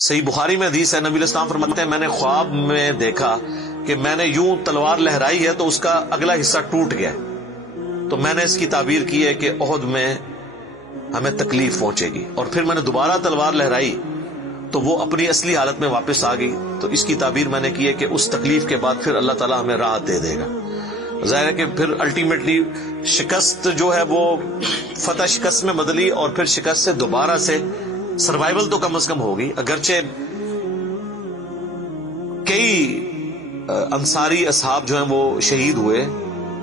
صحیح بخاری میں حدیث ہے، نبی علیہ السلام فرماتے ہیں میں نے خواب میں دیکھا کہ میں نے یوں تلوار لہرائی ہے تو اس کا اگلا حصہ ٹوٹ گیا، تو میں نے اس کی تعبیر کی ہے کہ احد میں ہمیں تکلیف پہنچے گی، اور پھر میں نے دوبارہ تلوار لہرائی تو وہ اپنی اصلی حالت میں واپس آ گئی، تو اس کی تعبیر میں نے کی ہے کہ اس تکلیف کے بعد پھر اللہ تعالیٰ ہمیں راحت دے دے گا۔ ظاہر ہے کہ پھر الٹیمیٹلی شکست جو ہے وہ فتح شکست میں بدلی، اور پھر شکست سے دوبارہ سے سروائیول تو کم از کم ہوگی، اگرچہ کئی انصاری اصحاب جو ہیں وہ شہید ہوئے،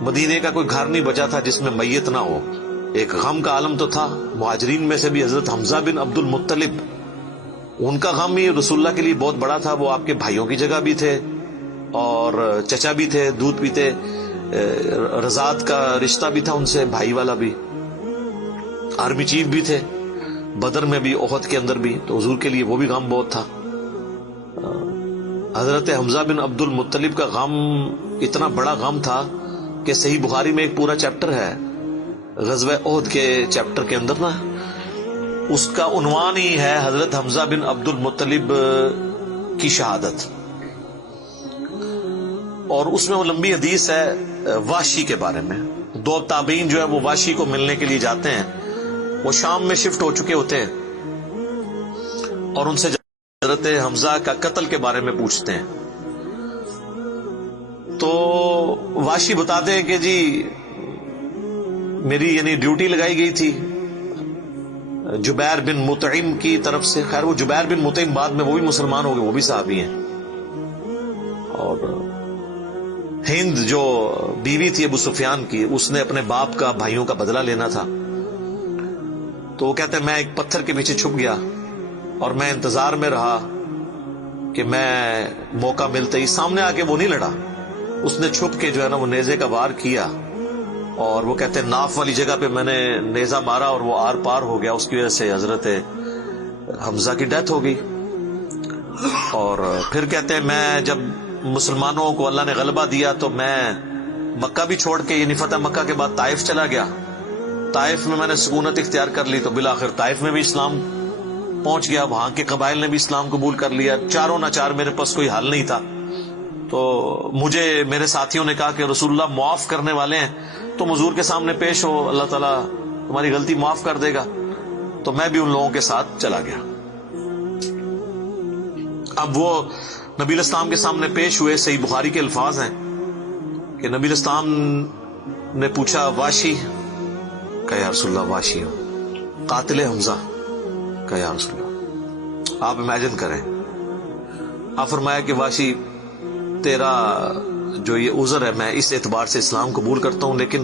مدینے کا کوئی گھر نہیں بچا تھا جس میں میت نہ ہو، ایک غم کا عالم تو تھا۔ مہاجرین میں سے بھی حضرت حمزہ بن عبد المطلب، ان کا غم ہی رسول اللہ کے لیے بہت بڑا تھا، وہ آپ کے بھائیوں کی جگہ بھی تھے اور چچا بھی تھے، دودھ پیتے، رضاعت کا رشتہ بھی تھا ان سے، بھائی والا بھی، آرمی چیف بھی تھے، بدر میں بھی احد کے اندر بھی، تو حضور کے لیے وہ بھی غم بہت تھا۔ حضرت حمزہ بن عبد المطلب کا غم اتنا بڑا غم تھا کہ صحیح بخاری میں ایک پورا چیپٹر ہے غزوہ احد کے چیپٹر کے اندر نا، اس کا عنوان ہی ہے حضرت حمزہ بن عبد المطلب کی شہادت، اور اس میں وہ لمبی حدیث ہے واشی کے بارے میں۔ دو تابعین جو ہے وہ واشی کو ملنے کے لیے جاتے ہیں، وہ شام میں شفٹ ہو چکے ہوتے ہیں، اور ان سے حضرت حمزہ کا قتل کے بارے میں پوچھتے ہیں، تو واشی بتاتے ہیں کہ جی میری یعنی ڈیوٹی لگائی گئی تھی جبیر بن مطعم کی طرف سے۔ خیر وہ جبیر بن مطعم بعد میں وہ بھی مسلمان ہو گئے، وہ بھی صحابی ہیں، اور ہند جو بیوی تھی ابو سفیان کی، اس نے اپنے باپ کا بھائیوں کا بدلہ لینا تھا، تو وہ کہتے ہیں میں ایک پتھر کے پیچھے چھپ گیا اور میں انتظار میں رہا کہ میں موقع ملتے ہی سامنے آ کے وہ نہیں لڑا، اس نے چھپ کے جو ہے نا وہ نیزے کا وار کیا، اور وہ کہتے ہیں ناف والی جگہ پہ میں نے نیزہ مارا اور وہ آر پار ہو گیا، اس کی وجہ سے حضرت حمزہ کی ڈیتھ ہو گئی۔ اور پھر کہتے ہیں میں جب مسلمانوں کو اللہ نے غلبہ دیا تو میں مکہ بھی چھوڑ کے یعنی فتح مکہ کے بعد طائف چلا گیا، طائف میں نے سکونت اختیار کر لی، تو بالآخر طائف میں بھی اسلام پہنچ گیا، وہاں کے قبائل نے بھی اسلام قبول کر لیا، چاروں ناچار میرے پاس کوئی حل نہیں تھا، تو مجھے میرے ساتھیوں نے کہا کہ رسول اللہ معاف کرنے والے ہیں، تم حضور کے سامنے پیش ہو، اللہ تعالیٰ تمہاری غلطی معاف کر دے گا، تو میں بھی ان لوگوں کے ساتھ چلا گیا۔ اب وہ نبی علیہ السلام کے سامنے پیش ہوئے، صحیح بخاری کے الفاظ ہیں کہ نبی علیہ السلام نے پوچھا واشی کہ یا رسول اللہ واشی ہو، قاتل حمزہ کہ یا رسول اللہ۔ آپ امیجن کریں، آپ فرمایا کہ واشی تیرا جو یہ عذر ہے میں اس اعتبار سے اسلام قبول کرتا ہوں، لیکن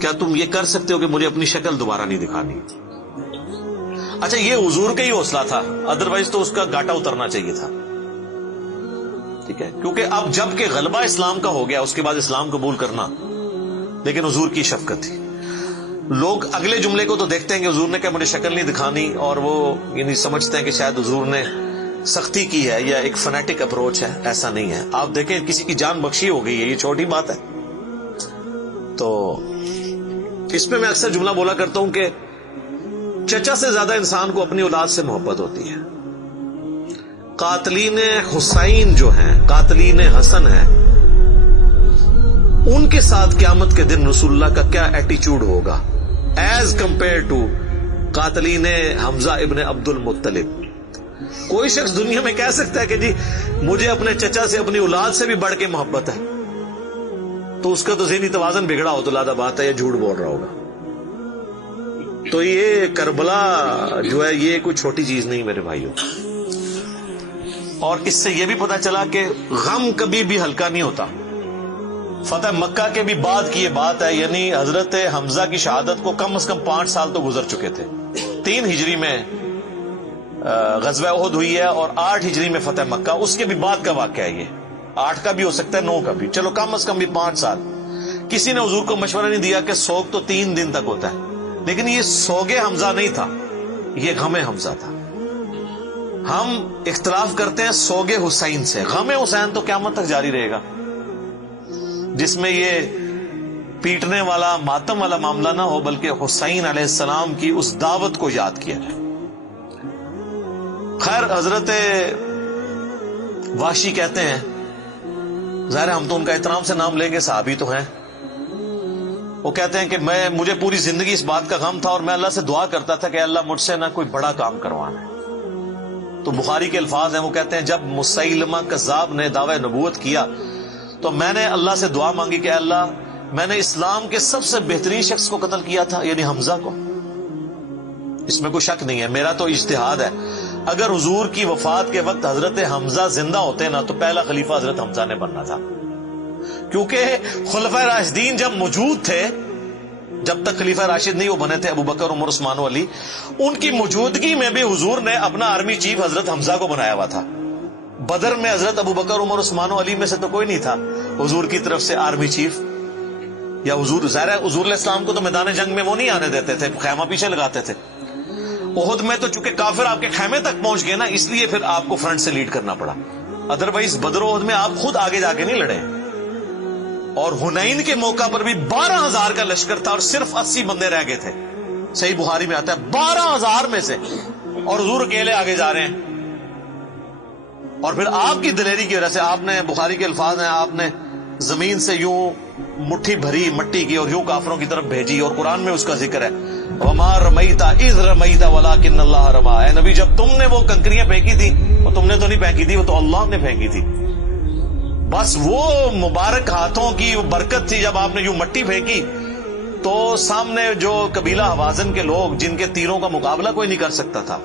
کیا تم یہ کر سکتے ہو کہ مجھے اپنی شکل دوبارہ نہیں دکھانی؟ اچھا یہ حضور کا ہی حوصلہ تھا، ادروائز تو اس کا گاٹا اترنا چاہیے تھا، ٹھیک ہے، کیونکہ اب جب کہ غلبہ اسلام کا ہو گیا اس کے بعد اسلام قبول کرنا، لیکن حضور کی شفقت تھی۔ لوگ اگلے جملے کو تو دیکھتے ہیں کہ حضور نے کہا مجھے شکل نہیں دکھانی، اور وہ یعنی سمجھتے ہیں کہ شاید حضور نے سختی کی ہے یا ایک فنیٹک اپروچ ہے، ایسا نہیں ہے۔ آپ دیکھیں کسی کی جان بخشی ہو گئی ہے، یہ چھوٹی بات ہے۔ تو اس میں اکثر جملہ بولا کرتا ہوں کہ چچا سے زیادہ انسان کو اپنی اولاد سے محبت ہوتی ہے۔ قاتلین حسین جو ہیں، قاتلین حسن ہیں، ان کے ساتھ قیامت کے دن رسول اللہ کا کیا ایٹیچیوڈ ہوگا ایز کمپیئر ٹو قاتلین حمزہ ابن عبد المطلب۔ کوئی شخص دنیا میں کہہ سکتا ہے کہ جی مجھے اپنے چچا سے اپنی اولاد سے بھی بڑھ کے محبت ہے، تو اس کا تو ذہنی توازن بگڑا ہو تو لادہ بات ہے، یا جھوٹ بول رہا ہوگا۔ تو یہ کربلا جو ہے یہ کوئی چھوٹی چیز نہیں میرے بھائیوں، اور اس سے یہ بھی پتا چلا کہ غم کبھی بھی ہلکا نہیں ہوتا۔ فتح مکہ کے بھی بعد کی یہ بات ہے، یعنی حضرت حمزہ کی شہادت کو کم از کم 5 سال تو گزر چکے تھے۔ 3 ہجری میں غزوہ احد ہوئی ہے اور 8 ہجری میں فتح مکہ، اس کے بھی بعد کا واقعہ ہے، یہ 8 کا بھی ہو سکتا ہے 9 کا بھی، چلو کم از کم بھی 5 سال۔ کسی نے حضور کو مشورہ نہیں دیا کہ سوگ تو 3 دن تک ہوتا ہے، لیکن یہ سوگ حمزہ نہیں تھا، یہ غم حمزہ تھا۔ ہم اختلاف کرتے ہیں سوگ حسین سے، غم حسین تو قیامت تک جاری رہے گا، جس میں یہ پیٹنے والا ماتم والا معاملہ نہ ہو، بلکہ حسین علیہ السلام کی اس دعوت کو یاد کیا جائے۔ خیر حضرت وحشی کہتے ہیں، ظاہر ہم تو ان کا احترام سے نام لیں گے، صحابی تو ہیں، وہ کہتے ہیں کہ مجھے پوری زندگی اس بات کا غم تھا اور میں اللہ سے دعا کرتا تھا کہ اللہ مجھ سے نہ کوئی بڑا کام کروانا ہے۔ تو بخاری کے الفاظ ہیں، وہ کہتے ہیں جب مسیلمہ کذاب نے دعوی نبوت کیا تو میں نے اللہ سے دعا مانگی کہ اللہ میں نے اسلام کے سب سے بہترین شخص کو قتل کیا تھا، یعنی حمزہ کو، اس میں کوئی شک نہیں ہے، میرا تو اجتہاد ہے، اگر حضور کی وفات کے وقت حضرت حمزہ زندہ ہوتے نا تو پہلا خلیفہ حضرت حمزہ نے بننا تھا، کیونکہ خلفائے راشدین جب موجود تھے، جب تک خلیفہ راشد نہیں وہ بنے تھے ابو بکر عمر عثمان و علی، ان کی موجودگی میں بھی حضور نے اپنا آرمی چیف حضرت حمزہ کو بنایا ہوا تھا۔ بدر میں حضرت ابو بکر عمر عثمان و علی میں سے تو کوئی نہیں تھا حضور کی طرف سے آرمی چیف، یا حضور ظاہر ہے حضور علیہ السلام کو تو میدان جنگ میں وہ نہیں آنے دیتے تھے، خیمہ پیچھے لگاتے تھے۔ احد میں تو چونکہ کافر آپ کے خیمے تک پہنچ گئے نا، اس لیے پھر آپ کو فرنٹ سے لیڈ کرنا پڑا، ادروائز بدر و احد میں آپ خود آگے جا کے نہیں لڑے۔ اور حنین کے موقع پر بھی 12,000 کا لشکر تھا اور صرف 80 بندے رہ گئے تھے، صحیح بخاری میں آتا ہے 12,000 میں سے، اور حضور اکیلے آگے جا رہے ہیں۔ اور پھر آپ کی دلیری کی وجہ سے آپ نے، بخاری کے الفاظ ہیں، آپ نے زمین سے یوں مٹھی بھری مٹی کی اور یوں کافروں کی طرف بھیجی، اور قرآن میں اس کا ذکر ہے وَمَا رَمَيْتَ إِذْ رَمَيْتَ وَلَكِنَّ اللَّهَ رَمَىٰ، اے نبی جب تم نے وہ کنکریاں پھینکی تھی وہ تم نے تو نہیں پھینکی تھی، وہ تو اللہ نے پھینکی تھی، بس وہ مبارک ہاتھوں کی برکت تھی۔ جب آپ نے یوں مٹی پھینکی تو سامنے جو قبیلہ حوازن کے لوگ جن کے تیروں کا مقابلہ کوئی نہیں کر سکتا تھا،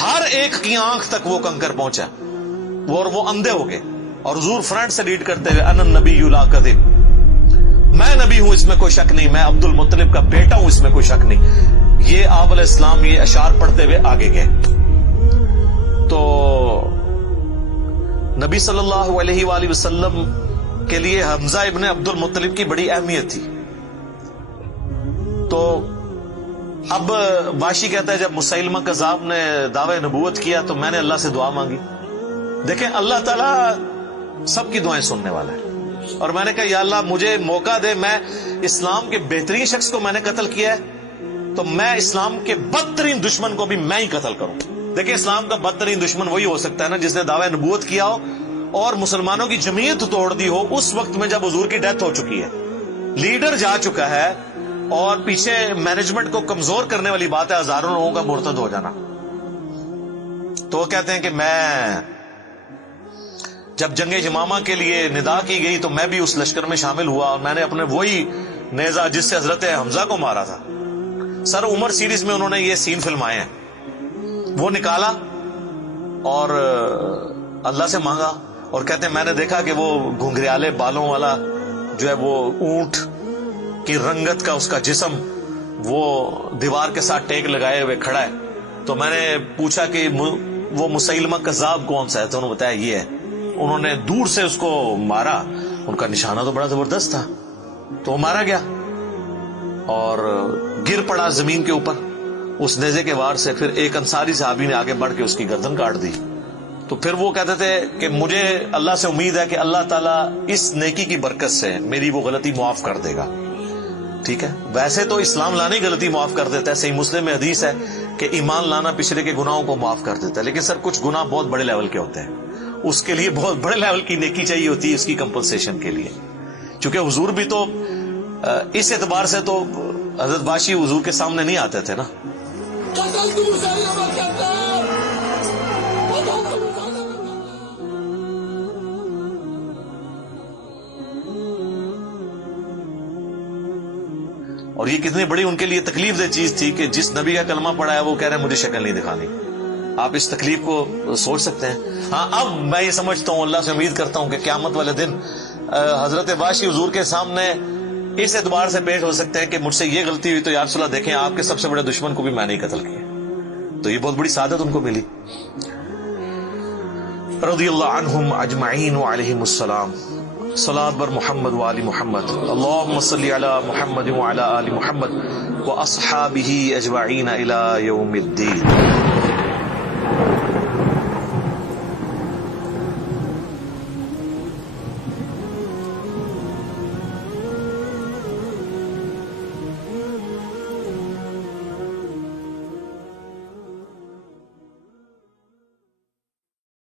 ہر ایک کی آنکھ تک وہ کنکر پہنچا، اور وہ اندھے ہو گئے، اور حضور فرنٹ سے لیڈ کرتے ہوئے انا النبی لا کذب، میں نبی ہوں اس میں کوئی شک نہیں، میں عبد المطلب کا بیٹا ہوں اس میں کوئی شک نہیں، یہ آپ علیہ السلام یہ اشعار پڑھتے ہوئے آگے گئے۔ تو نبی صلی اللہ علیہ وآلہ وسلم کے لیے حمزہ ابن عبد المطلب کی بڑی اہمیت تھی۔ تو اب وحشی کہتا ہے جب مسیلمہ کذاب نے دعوی نبوت کیا تو میں نے اللہ سے دعا مانگی۔ دیکھیں اللہ تعالیٰ سب کی دعائیں سننے والا ہے، اور میں نے کہا یا اللہ مجھے موقع دے، میں اسلام کے بہترین شخص کو میں نے قتل کیا ہے تو میں اسلام کے بدترین دشمن کو بھی میں ہی قتل کروں۔ دیکھیں اسلام کا بدترین دشمن وہی ہو سکتا ہے نا جس نے دعوی نبوت کیا ہو اور مسلمانوں کی جمعیت توڑ دی ہو اس وقت میں جب حضور کی ڈیتھ ہو چکی ہے، لیڈر جا چکا ہے، اور پیچھے مینجمنٹ کو کمزور کرنے والی بات ہے ہزاروں لوگوں کا مرتد ہو جانا۔ تو وہ کہتے ہیں کہ میں جب جنگ یمامہ کے لیے ندا کی گئی تو میں بھی اس لشکر میں شامل ہوا، اور میں نے اپنے وہی نیزہ جس سے حضرت حمزہ کو مارا تھا، سر عمر سیریز میں انہوں نے یہ سین فلمائے ہیں، وہ نکالا اور اللہ سے مانگا، اور کہتے ہیں میں نے دیکھا کہ وہ گھنگریالے بالوں والا جو ہے وہ اونٹ کی رنگت کا اس کا جسم وہ دیوار کے ساتھ ٹیک لگائے ہوئے کھڑا ہے۔ تو میں نے پوچھا کہ وہ مسیلمہ کذاب کون سا ہے، تو انہوں نے بتایا یہ ہے۔ انہوں نے دور سے اس کو مارا، ان کا نشانہ تو بڑا زبردست تھا، تو وہ مارا گیا اور گر پڑا زمین کے اوپر اس نیزے کے وار سے۔ پھر ایک انصاری صحابی نے آگے بڑھ کے اس کی گردن کاٹ دی۔ تو پھر وہ کہتے تھے کہ مجھے اللہ سے امید ہے کہ اللہ تعالیٰ اس نیکی کی برکت سے میری وہ غلطی معاف کر دے گا۔ ٹھیک ہے، ویسے تو اسلام لانے کی غلطی معاف کر دیتا ہے، صحیح مسلم میں حدیث ہے کہ ایمان لانا پچھلے کے گناہوں کو معاف کر دیتا ہے، لیکن سر کچھ گناہ بہت بڑے لیول کے ہوتے ہیں، اس کے لیے بہت بڑے لیول کی نیکی چاہیے ہوتی ہے اس کی کمپنسیشن کے لیے، چونکہ حضور بھی تو اس اعتبار سے تو حضرت وحشی حضور کے سامنے نہیں آتے تھے نا۔ اور یہ کتنی بڑی ان کے لیے تکلیف دہ چیز تھی کہ جس نبی کا کلمہ پڑھا ہے وہ کہہ رہے ہیں مجھے شکل نہیں دکھانی۔ آپ اس تکلیف کو سوچ سکتے ہیں۔ ہاں اب میں یہ سمجھتا ہوں، اللہ سے امید کرتا ہوں کہ قیامت والے دن حضرت وحشی حضور کے سامنے اس اعتبار سے پیش ہو سکتے ہیں کہ مجھ سے یہ غلطی ہوئی تو یا رسول اللہ دیکھیں آپ کے سب سے بڑے دشمن کو بھی میں نہیں قتل کیا، تو یہ بہت بڑی سعادت ان کو ملی۔ رضی اللہ عنہم اجمعین وعلیہم السلام۔ صلاۃ بر محمد وآل محمد، اللہم صلی علی محمد وعلی آل محمد واصحابہ اجمعین الی یوم الدین۔